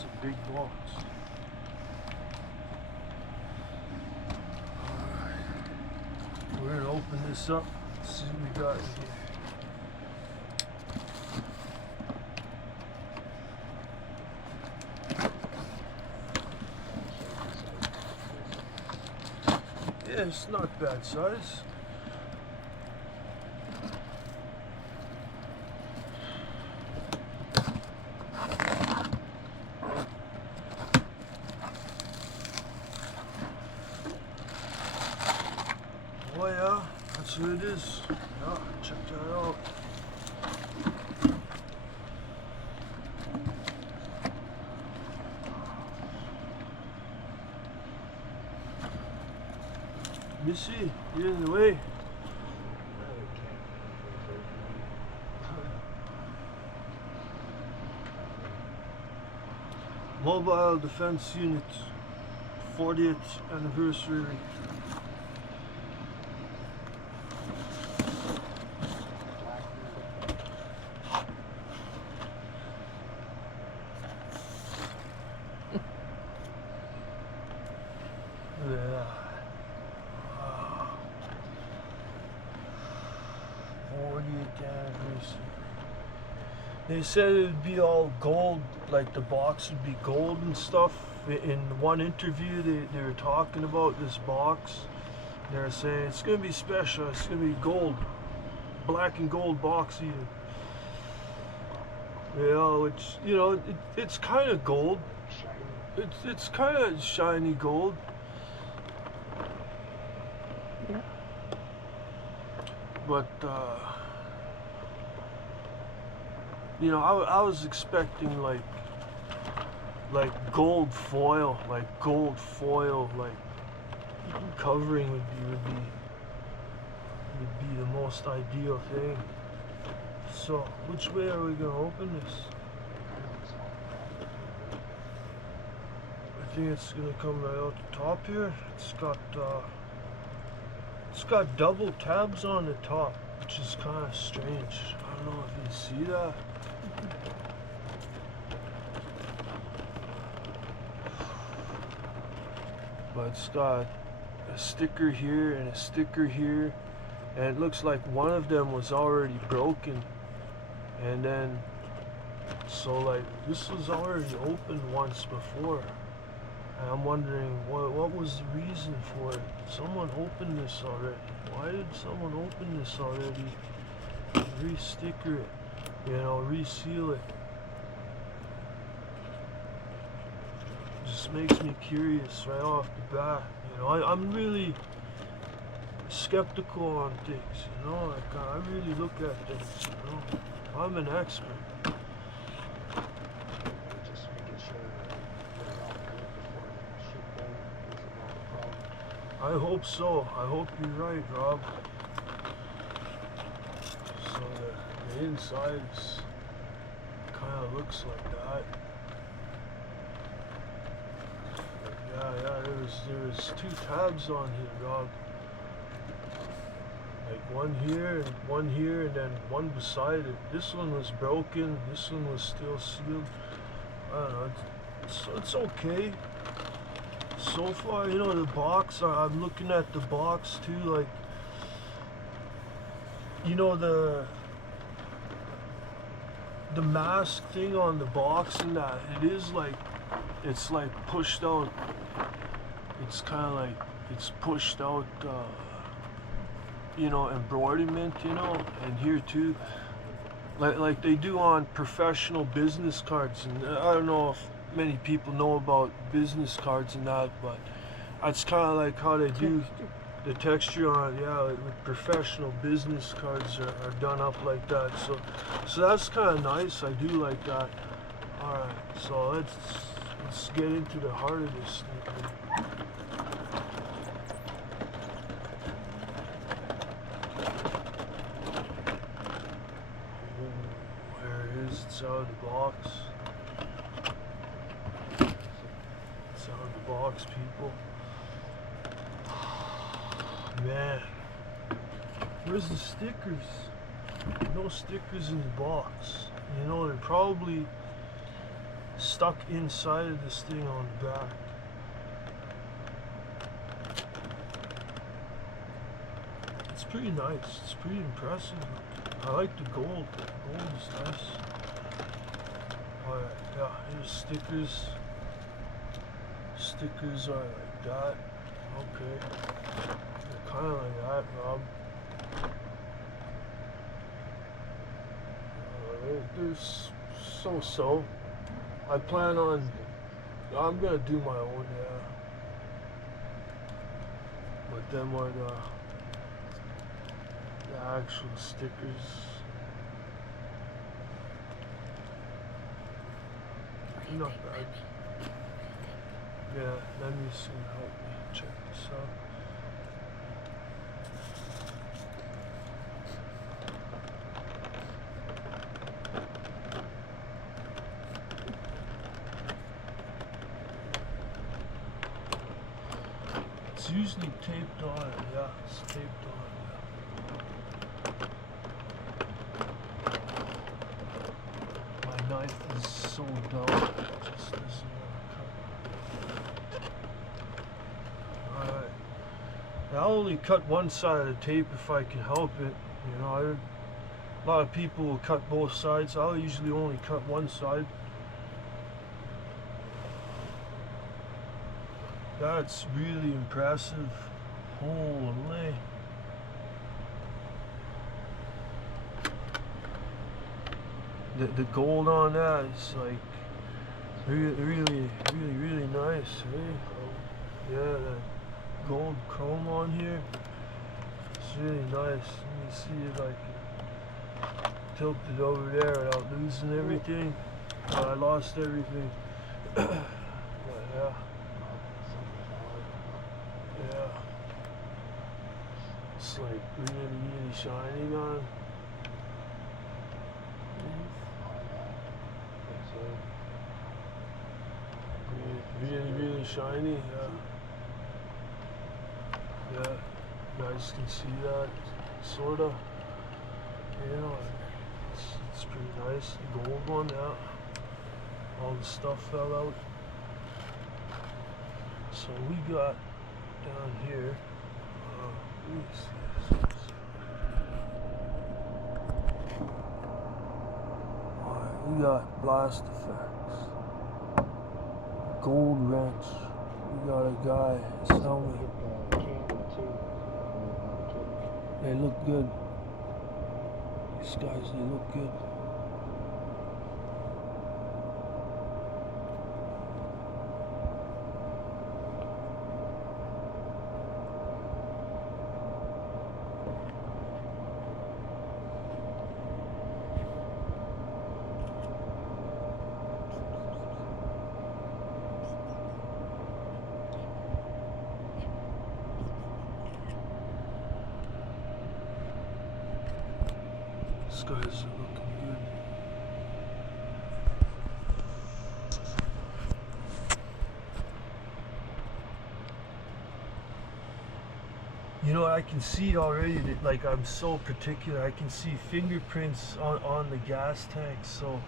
It's a big box. Alright. We're gonna open this up, see what we got in here. Yeah, it's not bad size. Oh yeah, that's who it is. Yeah, check that out. Missy, get in the way. Mobile Defense Unit, 40th anniversary. Yeah. 40th anniversary. They said it would be all gold, like the box would be gold and stuff. In one interview, they were talking about this box. They were saying it's going to be special, it's going to be gold, black and gold box even. Yeah, which, you know, it's kind of gold. It's kind of shiny gold. Yeah. But, you know, I was expecting like gold foil, like covering would be the most ideal thing. So, which way are we gonna open this? I think it's gonna come right out the top here. It's got double tabs on the top, which is kind of strange. I don't know if you see that. But it's got a sticker here and a sticker here, and it looks like one of them was already broken, and then so like this was already opened once before, and I'm wondering what was the reason for it. Someone opened this already. Why did someone open this already? Re-sticker it, you know, reseal it. Just makes me curious right off the bat. You know, I'm really skeptical on things, you know, like I really look at things, you know. I'm an expert. Just making sure that they're all good before they ship them, gives them all the problem. I hope so. I hope you're right, Rob. So the inside kind of looks like that. Yeah, there was two tabs on here, Rob. Like one here, and then one beside it. This one was broken, this one was still sealed. I don't know, it's okay. So far, you know, the box, I'm looking at the box too, like, you know, the mask thing on the box and that, it is like, it's like pushed out. It's kind of like it's pushed out, you know, embroiderment, you know, and here too, like they do on professional business cards. And I don't know if many people know about business cards and that, but that's kind of like how they do the texture on, yeah, like with professional business cards are done up like that. So that's kind of nice. I do like that. All right, so let's get into the heart of this thing. It's out of the box. It's out of the box, people. Man, where's the stickers? No stickers in the box. You know, they're probably stuck inside of this thing on the back. It's pretty nice. It's pretty impressive. I like the gold. The gold is nice. Alright, yeah, here's stickers. Stickers are like that. Okay. They're kind of like that, Rob. There's so. I plan on. I'm gonna do my own, yeah. But them are the actual stickers. Not bad. Yeah, let me see. Help me check this out. It's usually taped on. Yeah, it's taped on. Yeah. My knife is so dull. It just doesn't want to cut. Alright. I'll only cut one side of the tape if I can help it. You know, a lot of people will cut both sides. I'll usually only cut one side. That's really impressive. Holy. The gold on that is like really nice, eh? Yeah, the gold chrome on here. It's really nice. Let me see if I can tilt it over there without losing everything. I lost everything. But yeah. Yeah. It's like really shining on. Really shiny, yeah. Yeah, you guys can see that, sorta. You know, it's pretty nice. The gold one, yeah. All the stuff fell out. So we got down here. Let me see this. Alright, we got blast effects. Gold wrench. We got a guy. His helmet. They look good. These guys, they look good. These guys are looking good. You know, I can see already that, like, I'm so particular. I can see fingerprints on the gas tank. So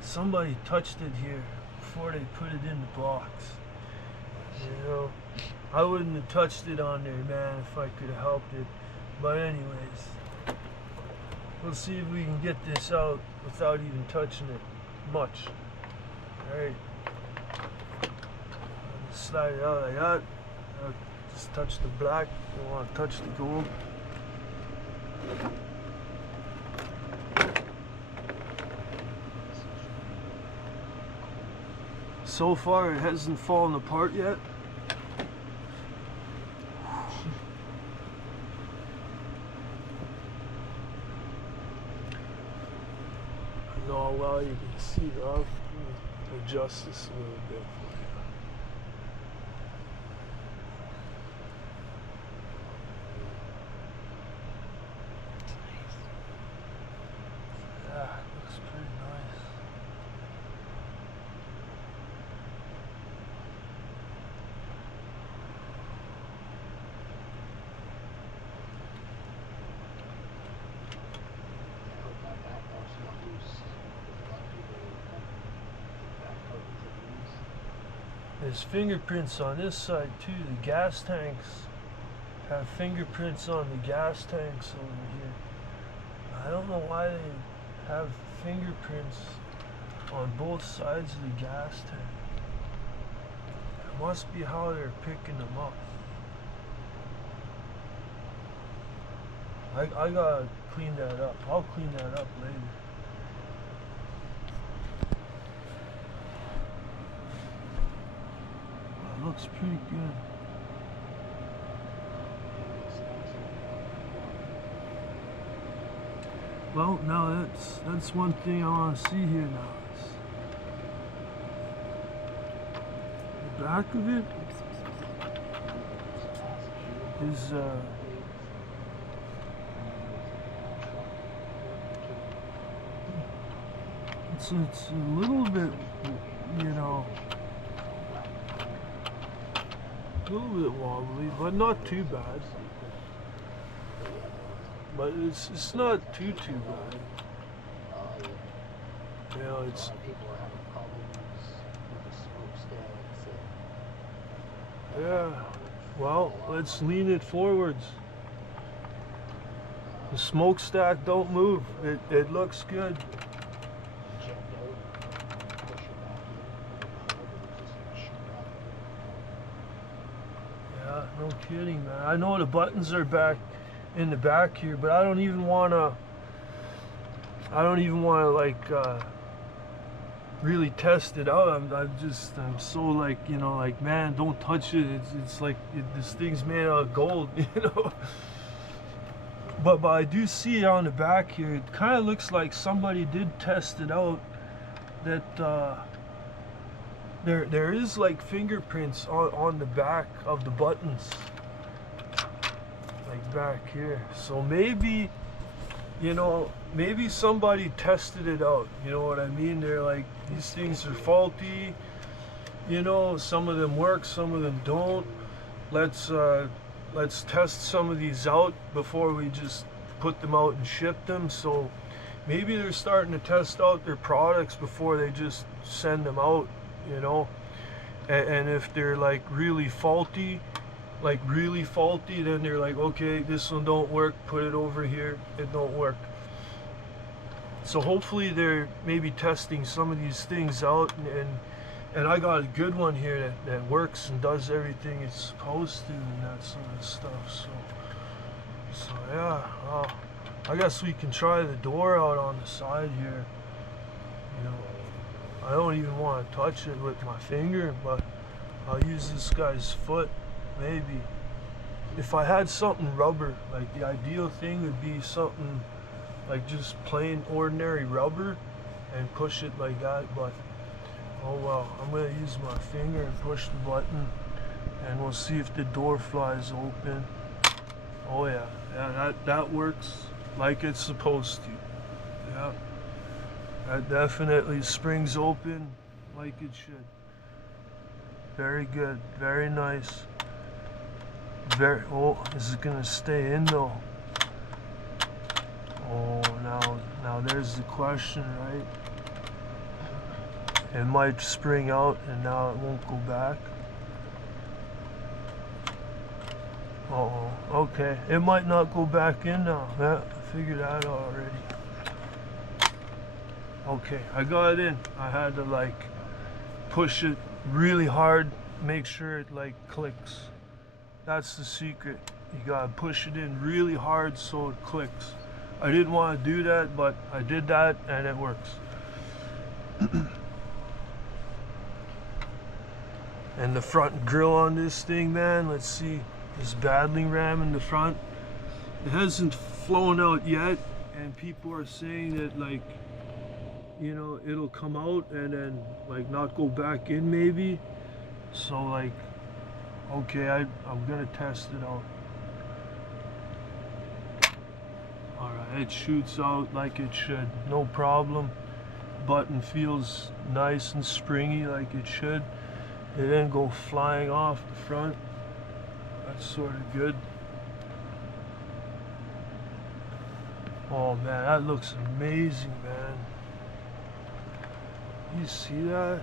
somebody touched it here before they put it in the box. You know, I wouldn't have touched it on there, man, if I could have helped it. But anyways. We'll see if we can get this out without even touching it much. Alright. Slide it out like that. Just touch the black. Don't want to touch the gold. So far it hasn't fallen apart yet. Oh, well, you can see, Rob. Adjust this a little bit for you. Yeah, it looks pretty nice. There's fingerprints on this side too. The gas tanks have fingerprints on the gas tanks over here. I don't know why they have fingerprints on both sides of the gas tank. It must be how they're picking them up. I gotta clean that up. I'll clean that up later. That looks pretty good. Well, now that's one thing I want to see here now. The back of it is it's a little bit, you know, a little bit wobbly, but not too bad. But it's not too bad. You know, it's. Yeah. Well, let's lean it forwards. The smokestack don't move. It looks good. Yeah, no kidding, man. I know the buttons are back in the back here, but I don't even want to like really test it out. I'm so like, you know, like, man, don't touch it. It's like this thing's made out of gold, you know. But I do see on the back here, it kind of looks like somebody did test it out. That there is like fingerprints on the back of the buttons, like back here. So maybe, you know, maybe somebody tested it out. You know what I mean? They're like, these things are faulty. You know, some of them work, some of them don't. Let's test some of these out before we just put them out and ship them. So maybe they're starting to test out their products before they just send them out, you know. And if they're like really faulty, then they're like, okay, this one don't work, put it over here, it don't work. So hopefully they're maybe testing some of these things out, and I got a good one here that works and does everything it's supposed to and that sort of stuff. So yeah, I guess we can try the door out on the side here. You know, I don't even want to touch it with my finger, but I'll use this guy's foot maybe. If I had something rubber, like the ideal thing would be something like just plain ordinary rubber and push it like that, but oh well, I'm gonna use my finger and push the button and we'll see if the door flies open. Oh yeah, that works like it's supposed to. Yeah, that definitely springs open like it should. Very good, very nice. Oh, is it gonna stay in though? Oh, now there's the question, right? It might spring out and now it won't go back. Uh-oh, okay. It might not go back in now. Yeah, I figured that out already. Okay, I got it in. I had to like push it really hard, make sure it like clicks. That's the secret. You gotta push it in really hard so it clicks. I didn't want to do that, but I did that and it works. And the front grille on this thing, man, let's see. This battling ram in the front, it hasn't flown out yet, and people are saying that, like, you know, it'll come out and then like not go back in maybe. So like, okay, I'm gonna test it out. Alright, it shoots out like it should, no problem. Button feels nice and springy like it should. It didn't go flying off the front. That's sort of good. Oh man, that looks amazing, man. You see that?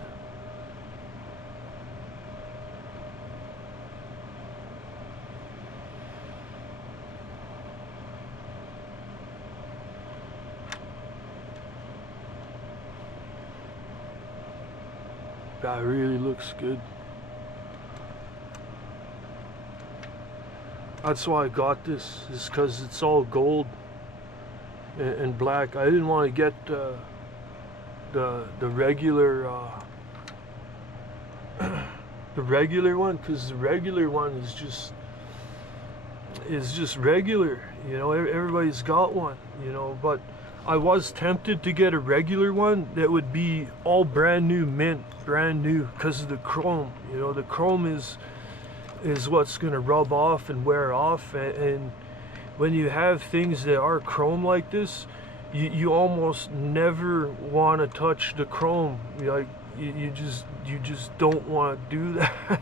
That really looks good. That's why I got this, is because it's all gold and black. I didn't want to get the regular the regular one, because the regular one is just regular, you know. Everybody's got one, you know. But I was tempted to get a regular one that would be all brand new, mint, brand new, because of the chrome. You know, the chrome is what's gonna rub off and wear off, and when you have things that are chrome like this, you almost never want to touch the chrome. Like you just don't want to do that.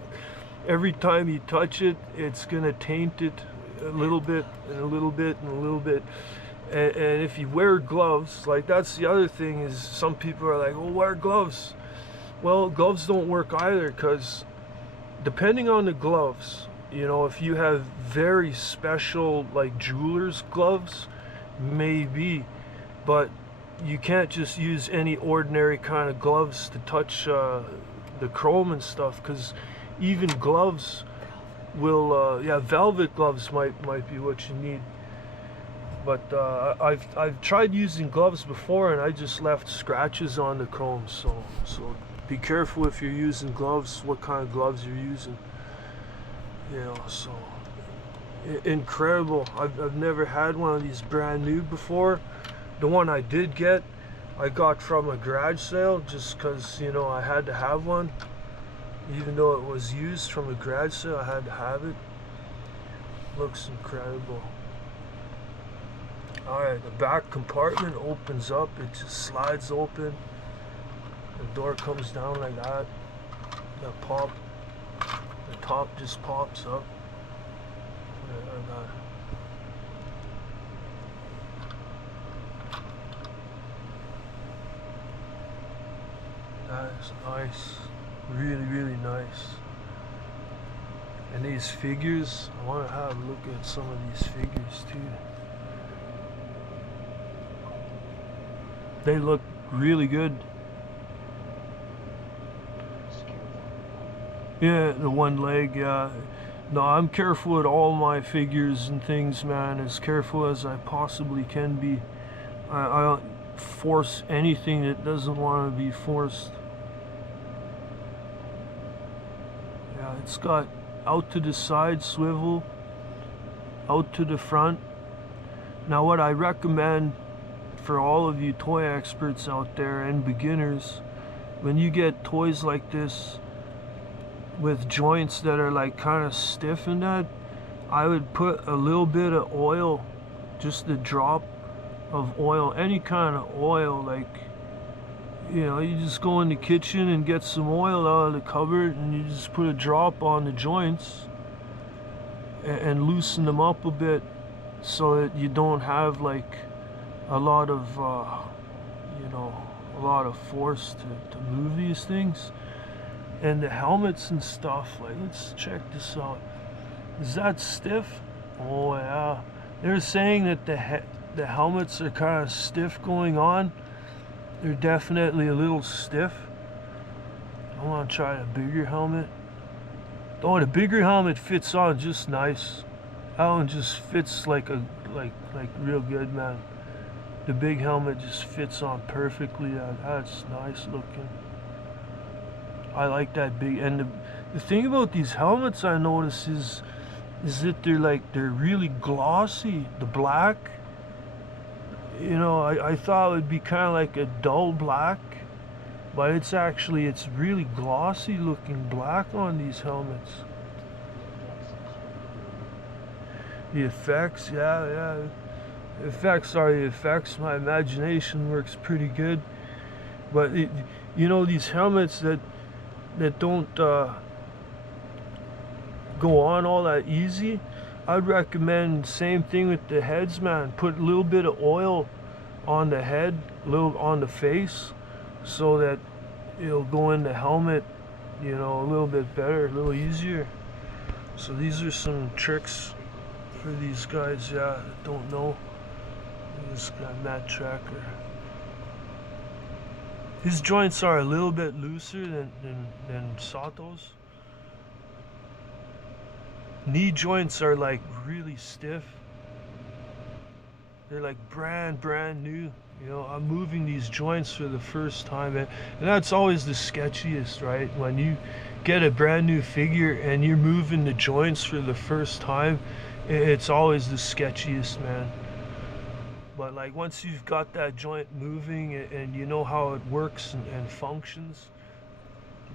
Every time you touch it, it's gonna taint it a little bit and a little bit and a little bit. And if you wear gloves, like, that's the other thing, is some people are like, oh, wear gloves. Well, gloves don't work either, because depending on the gloves, you know, if you have very special, like, jeweler's gloves, maybe, but you can't just use any ordinary kind of gloves to touch the chrome and stuff, because even gloves will, yeah, velvet gloves might be what you need. But I've tried using gloves before, and I just left scratches on the chrome. So be careful if you're using gloves, what kind of gloves you're using. You know, so incredible. I've never had one of these brand new before. The one I did get, I got from a garage sale, just because, you know, I had to have one. Even though it was used from a garage sale, I had to have it. Looks incredible. Alright, the back compartment opens up, it just slides open. The door comes down like that. The top just pops up. Like that. That is nice. Really, really nice. And these figures, I want to have a look at some of these figures too. They look really good. Yeah, the one leg, yeah. No, I'm careful with all my figures and things, man. As careful as I possibly can be. I don't force anything that doesn't want to be forced. Yeah, it's got out to the side swivel, out to the front. Now what I recommend for all of you toy experts out there and beginners, when you get toys like this with joints that are like kind of stiff and that, I would put a little bit of oil, just a drop of oil, any kind of oil, like, you know, you just go in the kitchen and get some oil out of the cupboard, and you just put a drop on the joints and loosen them up a bit, so that you don't have like a lot of you know, a lot of force to move these things. And the helmets and stuff, like, let's check this out. Is that stiff? Oh yeah, they're saying that the helmets are kind of stiff going on. They're definitely a little stiff. I want to try a bigger helmet. Oh, the bigger helmet fits on just nice. That one just fits like real good, man. The big helmet just fits on perfectly. That's nice looking. I like that big. And the thing about these helmets I notice is that they're really glossy. The black, you know, I thought it would be kind of like a dull black, but it's really glossy looking black on these helmets. The effects, yeah. Effects are the effects. My imagination works pretty good. But you know, these helmets that don't go on all that easy, I'd recommend same thing with the heads, man. Put a little bit of oil on the head, a little on the face, so that it'll go in the helmet, you know, a little bit better, a little easier. So these are some tricks for these guys, yeah, that don't know. This guy, Matt Tracker. His joints are a little bit looser than Sato's. Knee joints are like really stiff. They're like brand new. You know, I'm moving these joints for the first time, and that's always the sketchiest, right? When you get a brand new figure and you're moving the joints for the first time, it's always the sketchiest, man. But like once you've got that joint moving and you know how it works and functions,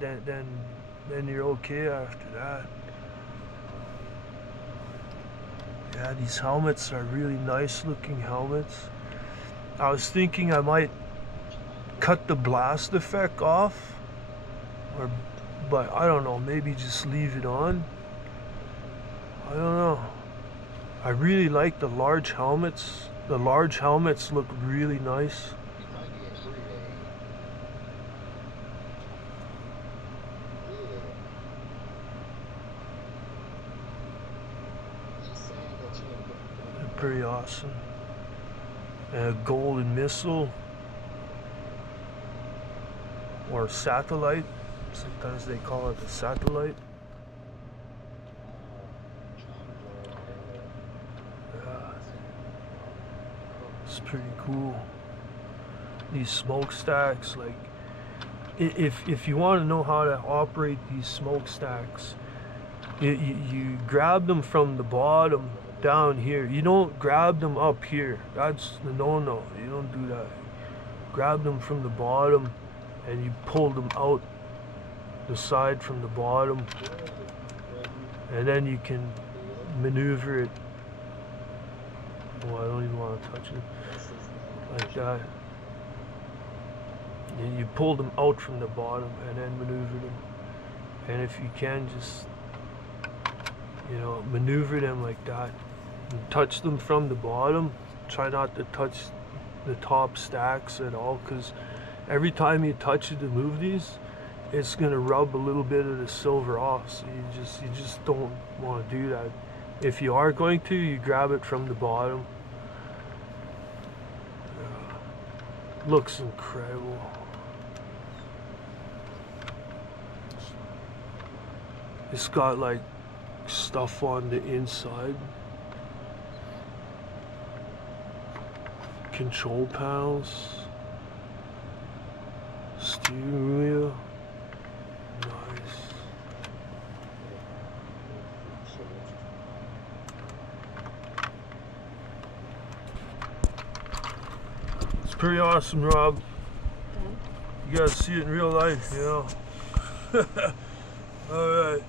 then you're okay after that. Yeah, these helmets are really nice looking helmets. I was thinking I might cut the blast effect off, but I don't know, maybe just leave it on. I don't know. I really like the large helmets. The large helmets look really nice. They're pretty awesome. And a golden missile or satellite. Sometimes they call it a satellite. Yeah. It's pretty cool. These smokestacks, like if you want to know how to operate these smokestacks, you grab them from the bottom down here. You don't grab them up here. That's the no-no. You don't do that. Grab them from the bottom and you pull them out the side from the bottom, and then you can maneuver it. Oh, I don't even want to touch it. Like that. And you pull them out from the bottom and then maneuver them. And if you can, just, you know, maneuver them like that. And touch them from the bottom. Try not to touch the top stacks at all, because every time you touch it to move these, it's gonna rub a little bit of the silver off. So you just don't want to do that. If you are going to, you grab it from the bottom. Looks incredible. It's got like stuff on the inside. Control panels. Steering wheel. Nice. It's pretty awesome, Rob. You gotta see it in real life, you know. All right.